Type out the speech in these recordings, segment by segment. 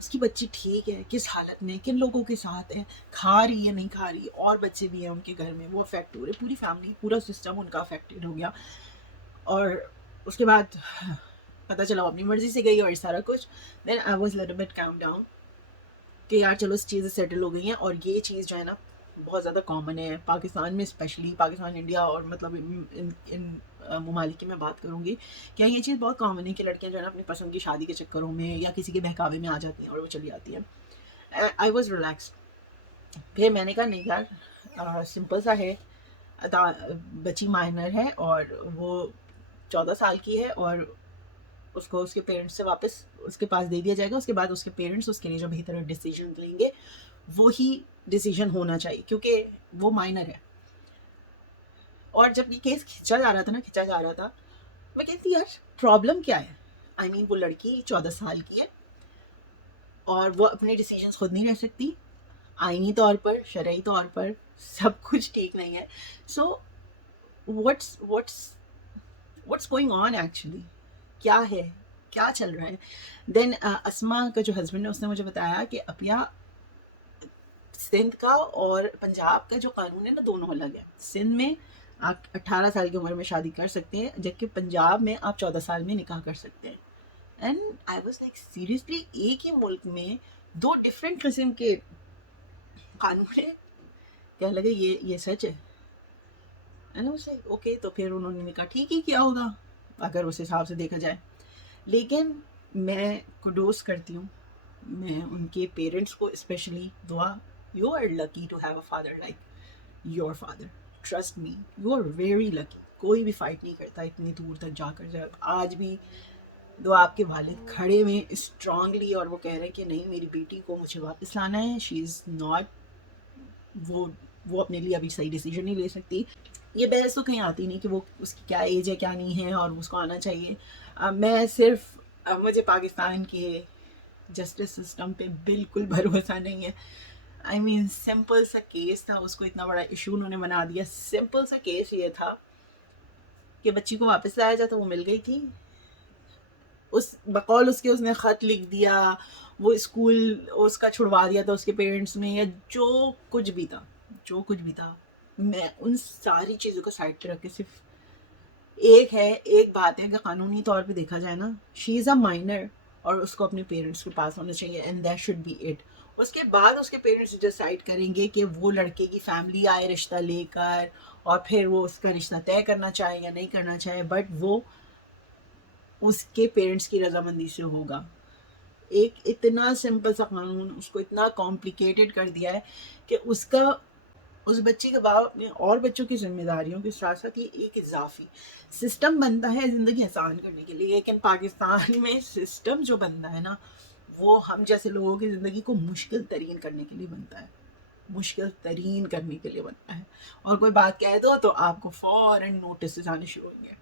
اس کی بچی ٹھیک ہے، کس حالت میں، کن لوگوں کے ساتھ ہے، کھا رہی ہے نہیں کھا رہی، اور بچے بھی ہیں ان کے گھر میں، وہ افیکٹ ہو رہے، پوری فیملی پورا سسٹم ان کا افیکٹڈ ہو گیا. اور اس کے بعد پتہ چلا وہ اپنی مرضی سے گئی اور سارا کچھ. Then I was little bit calm down کہ یار چلو چیزیں سیٹل ہو گئی ہیں. اور یہ چیز جو ہے نا بہت زیادہ کامن ہے پاکستان میں، اسپیشلی پاکستان، انڈیا، اور مطلب ان ممالک کی میں بات کروں گی کہ یہ چیز بہت کامن ہے کہ لڑکیاں جو ہے نا اپنی پسند کی شادی کے چکروں میں یا کسی کے بہکاوے میں آ جاتی ہیں اور وہ چلی آتی ہیں. I was relax. پھر میں نے کہا نہیں یار سمپل سا ہے، بچی مائنر ہے اور وہ 14 سال کی ہے، اور اس کو اس کے پیرنٹس سے واپس اس کے پاس دے دیا جائے گا. اس کے بعد اس کے پیرنٹس اس کے لیے جو بہتر ڈیسیجن لیں گے وہی ڈیسیجن ہونا چاہیے کیونکہ وہ مائنر ہے. اور جب یہ کیس کھینچا جا رہا تھا میں کہتی یار پرابلم کیا ہے. آئی مین وہ لڑکی 14 سال کی ہے اور وہ اپنے ڈیسیجنس خود نہیں رہ سکتی، آئینی طور پر، شرعی طور پر سب کچھ ٹھیک نہیں ہے. So what's going on actually, کیا ہے، کیا چل رہا ہے. دین اسما کا جو ہسبینڈ ہے اس نے مجھے بتایا کہ اپیا سندھ کا اور پنجاب کا جو قانون ہے نا دونوں الگ ہے. سندھ میں آپ 18 سال کی عمر میں شادی کر سکتے ہیں جبکہ پنجاب میں آپ 14 سال میں نکاح کر سکتے ہیں. And I was like seriously ایک ہی ملک میں دو ڈفرینٹ قسم کے قانون ہیں. کہنے لگے یہ سچ ہے. اوکے تو پھر انہوں نے کہا ٹھیک ہی کیا ہوگا اگر اس حساب سے دیکھا جائے. لیکن میں کوڈوس کرتی ہوں میں ان کے پیرنٹس کو اسپیشلی دعا. You are lucky to have a father like your father. Trust me you are very lucky. کوئی بھی فائٹ نہیں کرتا اتنی دور تک جا کر جب آج بھی دعا آپ کے والد کھڑے ہوئے اسٹرانگلی اور وہ کہہ رہے ہیں کہ نہیں میری بیٹی کو مجھے واپس لانا ہے. شی از ناٹ، وہ اپنے لیے ابھی صحیح ڈیسیجن نہیں لے سکتی. یہ بحث تو کہیں آتی نہیں کہ وہ اس کی کیا ایج ہے کیا نہیں ہے اور اس کو آنا چاہیے. میں صرف مجھے پاکستان کے جسٹس سسٹم پہ بالکل بھروسہ نہیں ہے. آئی مین سمپل سا کیس تھا، اس کو اتنا بڑا ایشو انہوں نے بنا دیا. سمپل سا کیس یہ تھا کہ بچی کو واپس لایا جاتا، وہ مل گئی تھی. اس بقول اس نے خط لکھ دیا، وہ اسکول اس کا چھڑوا دیا تھا اس کے پیرنٹس میں، یا جو کچھ بھی تھا. میں ان ساری چیزوں کو سائڈ پہ رکھ کے صرف ایک بات ہے کہ قانونی طور پہ دیکھا جائے نا شی از اے مائنر اور اس کو اپنے پیرنٹس کے پاس ہونا چاہیے and that should be it. اس کے بعد اس کے پیرنٹس ڈیسائیڈ کریں گے کہ وہ لڑکے کی فیملی آئے رشتہ لے کر اور پھر وہ اس کا رشتہ طے کرنا چاہے یا نہیں کرنا چاہے، بٹ وہ اس کے پیرنٹس کی رضامندی سے ہوگا. ایک اتنا سمپل سا قانون اس کو اتنا کمپلیکیٹڈ کر دیا ہے کہ اس بچی کے باپ اپنے اور بچوں کی ذمہ داریوں کے ساتھ ساتھ یہ ایک اضافی سسٹم بنتا ہے زندگی آسان کرنے کے لیے. لیکن پاکستان میں سسٹم جو بنتا ہے نا وہ ہم جیسے لوگوں کی زندگی کو مشکل ترین کرنے کے لیے بنتا ہے، مشکل ترین کرنے کے لیے بنتا ہے. اور کوئی بات کہہ دو تو آپ کو فوراً نوٹسز آنے شروع ہوں گے.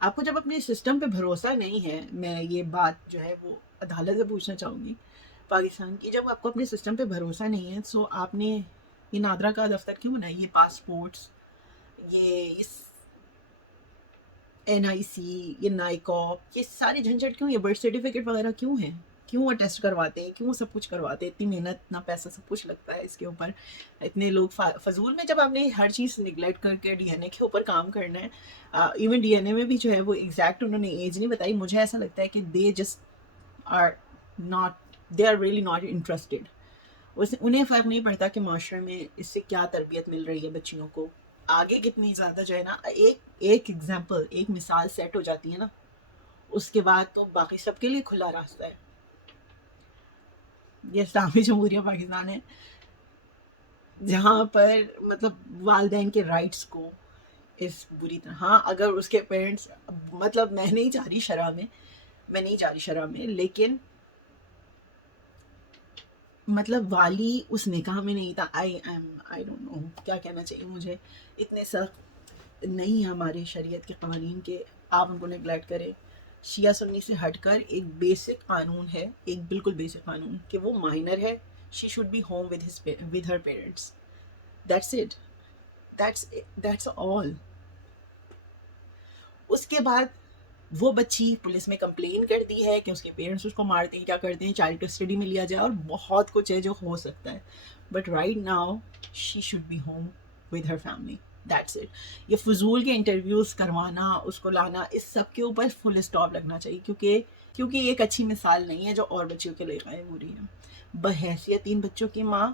آپ کو جب اپنے سسٹم پہ بھروسہ نہیں ہے، میں یہ بات جو ہے وہ عدالت سے پوچھنا چاہوں گی پاکستان کی، جب آپ کو اپنے سسٹم پہ بھروسہ نہیں ہے سو آپ نے یہ نادرا کا دفتر کیوں بنایا؟ یہ پاسپورٹس، یہ NIC، یہ نائکاپ، یہ ساری جھنجھٹ کیوں؟ یہ برتھ سرٹیفکیٹ وغیرہ کیوں ہیں؟ کیوں وہ ٹیسٹ کرواتے ہیں؟ کیوں سب کچھ کرواتے ہیں؟ اتنی محنت، اتنا پیسہ، سب کچھ لگتا ہے اس کے اوپر. اتنے لوگ فضول میں جب آپ نے ہر چیز نگلیکٹ کر کے DNA کے اوپر کام کرنا ہے. ایون DNA میں بھی جو ہے وہ ایگزیکٹ انہوں نے ایج نہیں بتائی. مجھے ایسا لگتا ہے کہ they are really not interested. انہیں فرق نہیں پڑتا کہ معاشرے میں اس سے کیا تربیت مل رہی ہے بچیوں کو. آگے کتنی زیادہ جو ہے نا ایک ایگزامپل، ایک مثال سیٹ ہو جاتی ہے نا اس کے بعد تو باقی سب کے لیے کھلا راستہ ہے. یہ اسلامی جمہوریہ پاکستان ہے جہاں پر مطلب والدین کے رائٹس کو اس بری طرح، ہاں اگر اس کے پیرنٹس، مطلب میں نہیں جا رہی شرح میں لیکن مطلب والی اس نکاح میں نہیں تھا. آئی ڈونٹ نو کیا کہنا چاہیے مجھے. اتنے سخت نہیں ہمارے شریعت کے قوانین کے آپ ان کو نیگلیکٹ کریں. شیعہ سنی سے ہٹ کر ایک بیسک قانون ہے، ایک بالکل بیسک قانون کہ وہ مائنر ہے. She should be home with her parents. That's it. That's all. اس کے بعد وہ بچی پولیس میں کمپلین کر دی ہے کہ اس کے پیرنٹس اس کو مارتے ہیں، کیا کرتے ہیں، چائلڈ کسٹڈی میں لیا جائے، اور بہت کچھ ہے جو ہو سکتا ہے. But right now she should be home with Hare family. That's it. یہ فضول کے انٹرویوز کروانا، اس کو لانا، اس سب کے اوپر فل اسٹاپ لگنا چاہیے، کیونکہ یہ ایک اچھی مثال نہیں ہے جو اور بچیوں کے لیے قائم ہو رہی ہے. بحیثیت 3 بچوں کی ماں،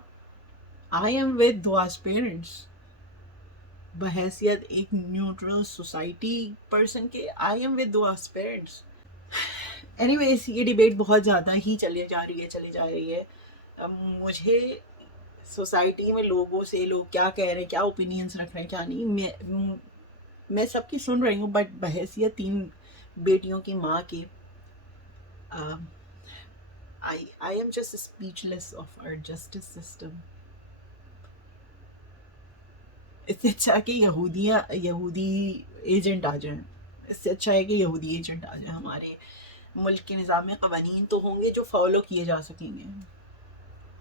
I am with Dua's parents. بحیثیت ایک نیوٹرل سوسائٹی پرسن کے، I am with Dua's parents. Anyways یہ ڈبیٹ بہت زیادہ ہی چلے جا رہی ہے. مجھے سوسائٹی میں لوگوں سے لوگ کیا کہہ رہے ہیں، کیا اوپینینس رکھ رہے ہیں، کیا نہیں، میں سب کی سن رہی ہوں. بٹ بحیثیت 3 بیٹیوں کی ماں کے I am just speechless of our justice system. اس سے اچھا کہ یہودی ایجنٹ آ جائیں. اس سے اچھا ہے کہ یہودی ایجنٹ آ جائیں. ہمارے ملک کے نظام میں قوانین تو ہوں گے جو فالو کیے جا سکیں گے.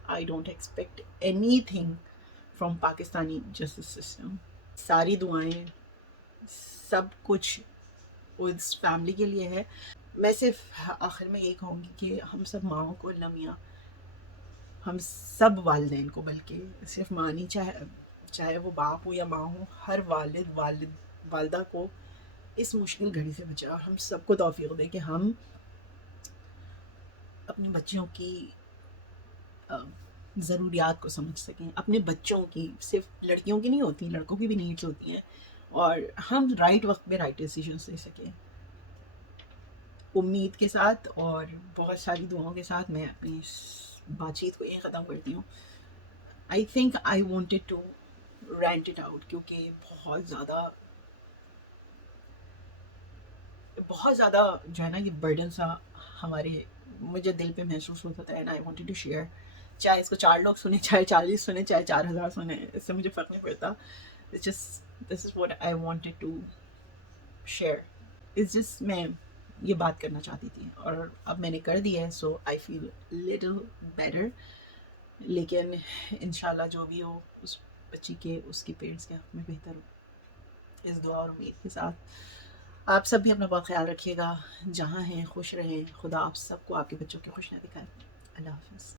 I don't expect anything from Pakistani justice system. ساری دعائیں، سب کچھ اس فیملی کے لیے ہے. میں صرف آخر میں یہی کہوں گی کہ ہم سب ماؤں کو، اللہ میاں، ہم سب والدین کو، بلکہ صرف ماں نہیں، چاہے وہ باپ ہو یا ماں ہو، ہر والدہ کو اس مشکل گھڑی سے بچائے، اور ہم سب کو توفیق دے کہ ہم اپنے بچوں کی ضروریات کو سمجھ سکیں. اپنے بچوں کی، صرف لڑکیوں کی نہیں ہوتی، لڑکوں کی بھی نیڈس ہوتی ہیں، اور ہم رائٹ وقت پہ رائٹ ڈیسیجنس لے سکیں. امید کے ساتھ اور بہت ساری دعاؤں کے ساتھ میں اپنی اس بات چیت کو یہ ختم کرتی ہوں. I think I wanted to rant it out, کیونکہ بہت زیادہ جو ہے نا یہ برڈن سا مجھے دل پہ محسوس ہوتا تھا. And I wanted to share. چاہے اس کو 4 لوگ سنیں، چاہے 40 سنیں، چاہے 4000 سنیں، اس سے مجھے فرق نہیں پڑتا. This is what I wanted to share. It's just میں یہ بات کرنا چاہتی تھی، اور اب میں نے کر دی ہے. سو آئی فیل لٹل بیٹر. لیکن انشاءاللہ جو بھی ہو اس بچی کے، اس کے پیرنٹس کے حق میں بہتر ہو. اس دعا اور امید کے ساتھ آپ سب بھی اپنا بہت خیال رکھیے گا. جہاں ہیں خوش رہیں. خدا آپ سب کو آپ کے بچوں کی خوشیاں دکھائے. اللہ حافظ.